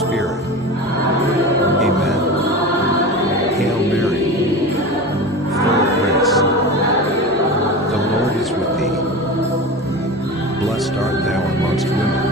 Spirit. Amen. Hail Mary, full of grace. The Lord is with thee. Blessed art thou amongst women,